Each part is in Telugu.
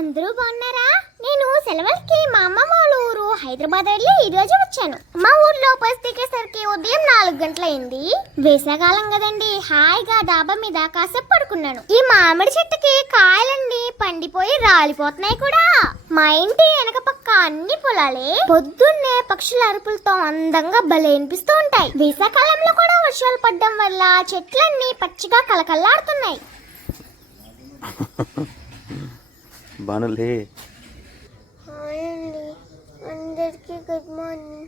అందరూ బాగున్నారా? నేను సెలవులకి మా అమ్మమ్మ వాళ్ళ ఊరు హైదరాబాద్ వెళ్ళి ఈ రోజు వచ్చాను. మా ఊర్లో బస్ దిగేసరికి ఉదయం 4 గంటలైంది. వేసవకాలం కదండి, హాయిగా డాబా మీద కాసేపు పడుకున్నాను. ఈ మామిడి చెట్టుకి కాయలన్నీ పండిపోయి రాలిపోతున్నాయి కూడా. మా ఇంటి వెనక పక్క అన్ని పొలాలే. పొద్దున్నే పక్షుల అరుపులతో అందంగా భలే అనిపిస్తూ ఉంటాయి. వేసవకాలంలో కూడా వర్షాలు పడడం వల్ల చెట్లన్నీ పచ్చిగా కలకల్లాడుతున్నాయి. బానులే. హాయ్ అండి, అందరికీ గుడ్ మార్నింగ్.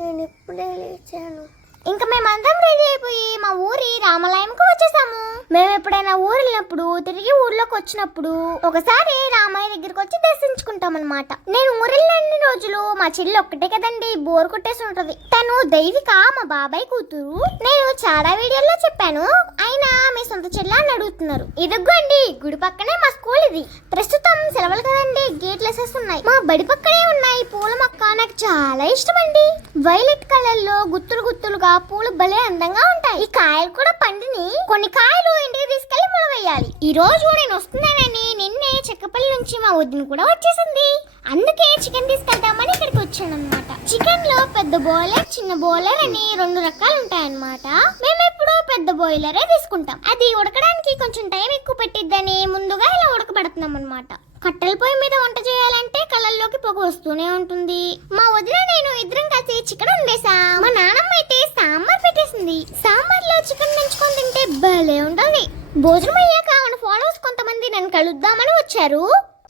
నేను ఇప్పుడే లేచాను. ఇంకా మేమందరం రెడీ అయిపోయి మా ఊరి రామాలయంకు వచ్చేసాము. మేము ఎప్పుడైనా ఊరు వెళ్ళినప్పుడు తిరిగి ఊర్లోకి వచ్చినప్పుడు ఒకసారి రామయ్య దగ్గరికి వచ్చి దర్శించుకుంటాం అనమాట. నేను ఊరెళ్ళిన రోజులు మా చెల్లి ఒక్కటే కదండి, బోర్ కొట్టేసి ఉంటది. తను దైవిక, మా బాబాయ్ కూతురు. నేను చాలా వీడియోల్లో చెప్పాను, అయినా మీ సొంత చెల్లి అని అడుగుతున్నారు. ఇదిగోండి గుడి పక్కనే మా స్కూల్. ఇది ప్రస్తుతం సెలవులు కదండి, గేట్లు వేసేస్తున్నాయి. మా బడి పక్కనే ఉన్నాయి పూల మొక్క. నాకు చాలా ఇష్టం అండి. వైలెట్ కలర్ లో గుత్తులు గుత్తులుగా పూలు భలే అందంగా ఉంటాయి. ఈ కాయలు కూడా పండిని. కొన్ని కాయలు ఇంటికి తీసుకెళ్లి ములవేయాలి. ఈ రోజు నేను వస్తున్నానని నిన్నే చెక్కపల్లి నుంచి మా వదిన కూడా వచ్చేసింది. అందుకే చికెన్ తీసుకెళ్తామని ఇక్కడికి వచ్చాను అనమాట. చికెన్ లో పెద్ద బాయిలర్, చిన్న బాయిలర్ అని 2 రకాలు ఉంటాయన్నమాట. మేము ఎప్పుడు పెద్ద బాయిలరే తీసుకుంటాం. అది ఉడకడానికి కొంచెం టైం ఎక్కువ పెట్టిద్దని ముందుగా ఇలా ఉడకబెడుతున్నాం అనమాట. కట్టెల పొయ్యి మీద వంట చేయాలంటే కళ్ళల్లోకి పొగ వస్తూనే ఉంటుంది. మా వదిన నేను ఇద్దరం కలిసి చికెన్ వండేసాం. మా నాన్నమ్మ అయితే సాంబార్ పెట్టేసింది. సాంబార్ లో చికెన్ నంచుకొని తింటే భలే ఉంటుంది. భోజనం అయ్యాక మన ఫాలోవర్స్ కొంతమంది నన్ను కలుద్దామని వచ్చారు.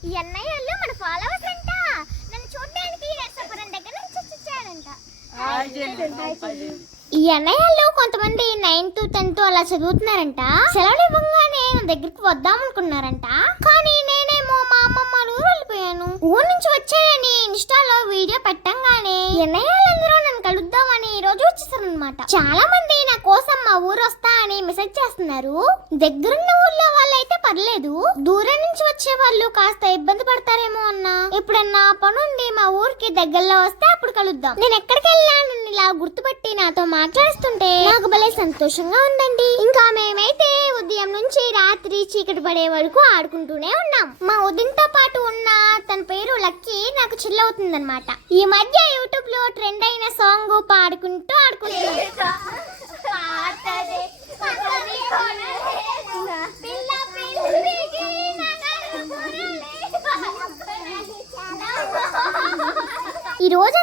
ఈ అన్నయ్యలు మన ఫాలోవర్స్ అంట. నన్ను చూడడానికి నర్సాపురం దగ్గర నుంచి వచ్చారంట. ఈ అన్నయ్యలు కొంతమంది 9th 10th అలా చదువుతున్నారంట. సెలవులు ఇవ్వగానే నా దగ్గరికి వద్దాం అనుకున్నారంట. కానీ నేనేమో మా అమ్మమ్మ ఊరు వెళ్ళిపోయాను. ఊరు నుంచి వచ్చాయని ఇన్స్టాలో వీడియో పెట్టంగానే అన్నయ్యలందరూ నన్ను కలుద్దామని ఈ రోజు వచ్చేసారనమాట. చాలా మంది నా కోసం మా ఊరు వస్తా అని మెసేజ్ చేస్తున్నారు. దగ్గరున్న ఊర్లో వాళ్ళైతే పర్లేదు, దూరం నుంచి వచ్చే వాళ్ళు కాస్త ఇబ్బంది పడతారేమో అన్నా. ఎప్పుడన్నా పనుండి మా ఊరికి దగ్గరలో వస్తే అప్పుడు కలుద్దాం. నేను ఎక్కడికి వెళ్ళా నన్ను ఇలా గుర్తుపట్టి నాతో మాట్లాడుతుంటే నాకు భలే సంతోషంగా ఉందండి. ఇంకా మేమైతే ఉదయం నుంచి రాత్రి చీకటి పడే వరకు ఆడుకుంటూనే ఉన్నాం. మా వదినతో పాటు ఉన్న తన పేరు లక్కీ నాకు చిల్లవుతుందన్నమాట. ఈ మధ్య యూట్యూబ్ లో ట్రెండ్ అయిన సాంగ్ పాడుకుంటూ ఆడుకుంటున్నాం. ఈ రోజు